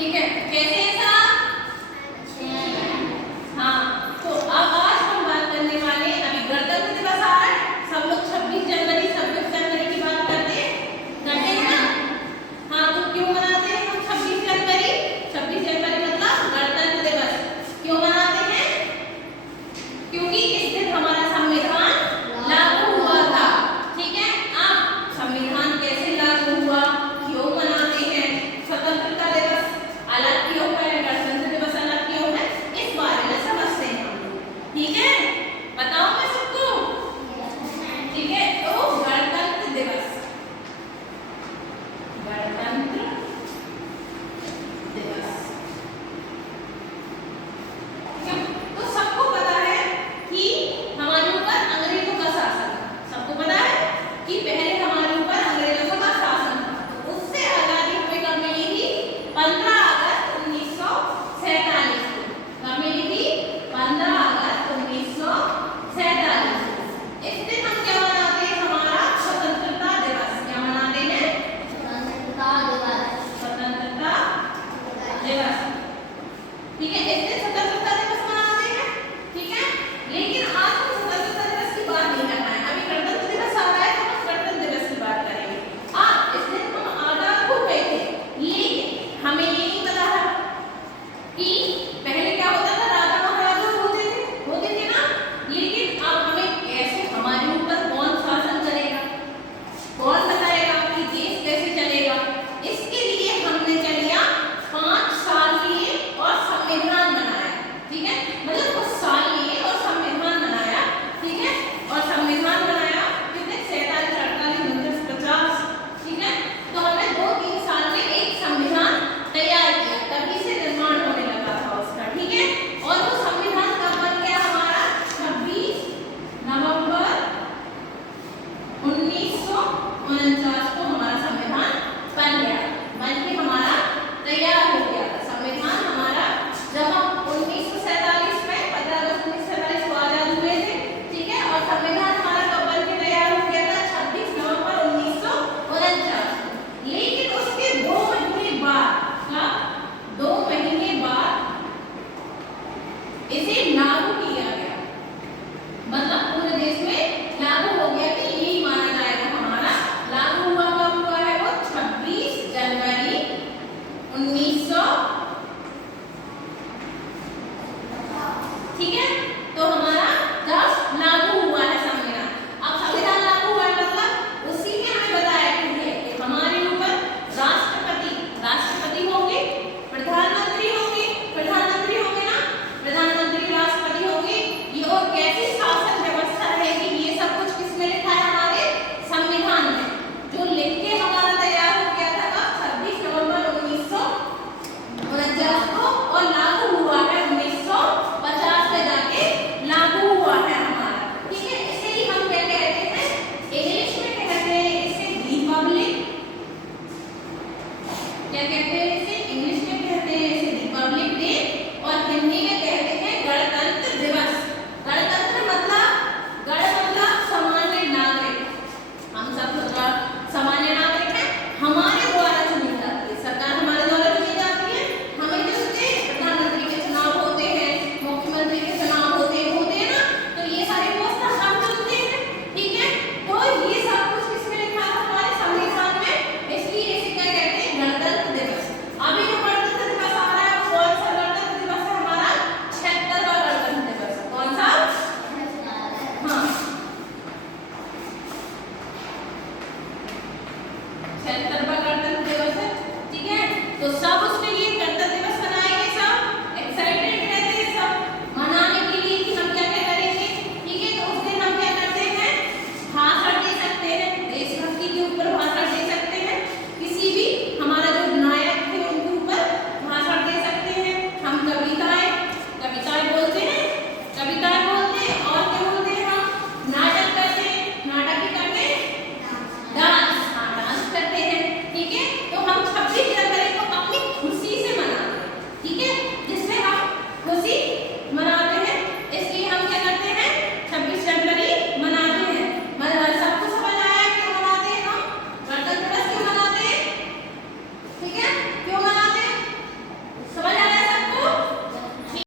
ठीक है, कैसे हैं साहब? हाँ, तो अब आज हम बात करने वाले, अभी गणतंत्र दिवस आ रहा है, सब लोग 26 जनवरी की बात करते हैं ना? हाँ, तो क्यों मनाते हैं हम 26 जनवरी? 26 जनवरी मतलब गणतंत्र दिवस क्यों मनाते हैं? क्योंकि इस दिन हमारा संविधान लागू हुआ था। ठीक है, अब संविधान कैसे लागू हुआ, क्यों मनाते हैं, स्वतंत्रता दिवस अलग क्यों है, गणतंत्र दिवस अलग क्यों है, इस बारे में समझते हैं हम लोग। ठीक है, बताओ मैं सबको। ठीक है, तो गणतंत्र दिवस, गणतंत्र दिवस, तो सबको पता है कि हमारे ऊपर अंग्रेजों का शासन था। सबको पता है कि पहले हमारे ऊपर अंग्रेजों का शासन था, तो उससे आजादी हमें कब मिली थी? 15 अगस्त 1947 को। कब मिली थी? 15 अगस्त 1947 को। इस दिन हम क्या मनाते हैं? हमारा स्वतंत्रता दिवस। क्या मनाते हैं? स्वतंत्रता दिवस। स्वतंत्रता दिवस। ठीक है, इस दिन स्वतंत्रता दिवस मनाते हैं। ठीक है, लेकिन आज हम स्वतंत्रता दिवस की बात नहीं करना है। अभी गणतंत्र दिवस आ रहा है, तो हम गणतंत्र दिवस की बात करेंगे। इस दिन हम आजाद हो गए थे, लेकिन हमें ये नहीं पता था कि पहले क्या होता था, राजा महाराजा होते थे ना। लेकिन अब हमें कैसे, हमारे ऊपर कौन शासन करेगा, कौन बताएगा कि देश कैसे चलेगा, इसके लिए हमने चलिया 5 साल लिए और संविधान बनाया। ठीक है, मतलब कुछ साल लिए और संविधान बनाया। ठीक है, और संविधान बनाया कितने? 47, 48, 49, 50। ठीक है, तो हमें 2-3 साल में एक संविधान तैयार किया, तभी से निर्माण होने लगा था उसका। ठीक है, और वो संविधान कब बन गया हमारा? 26 नवंबर 1949 को हमारा संविधान बन गया, बन के हमारा तैयार हो गया था संविधान हमारा। जब हम 1947 में 15 अगस्त 1947 को आजाद हुए थे। ठीक है, और संविधान हमारा कब बन के तैयार हो गया था? 26 नवंबर 1949 को। लेकिन उसके 2 महीने बाद, का 2 महीने बाद इसे लागू किया गया, मतलब पूरे देश में लागू हो गया कि यही माना जाएगा हमारा लागू हुआ। कब हुआ है वो? 26 जनवरी 1900। ठीक है, तो हमारा जब लागू हुआ है संविधान, अब संविधान लागू हुआ है मतलब उसी में हमें बताया कि हमारे ऊपर राष्ट्रपति होंगे, प्रधानमंत्री होंगे ना, प्रधानमंत्री राष्ट्रपति होंगे। ये और कैसी शासन व्यवस्था रहेगी, ये सब कुछ किसमें लिखा है? हमारे संविधान में, जो लिख के हमारा तैयार हो गया था कब? 26 नवंबर 1949 को, और लागू हुआ है 1950 में जाके लागू हुआ है हमारा। ठीक है, इसे ही हम क्या कहते हैं? इंग्लिश में कहते हैं इसे रिपब्लिक। क्या कहते हैं?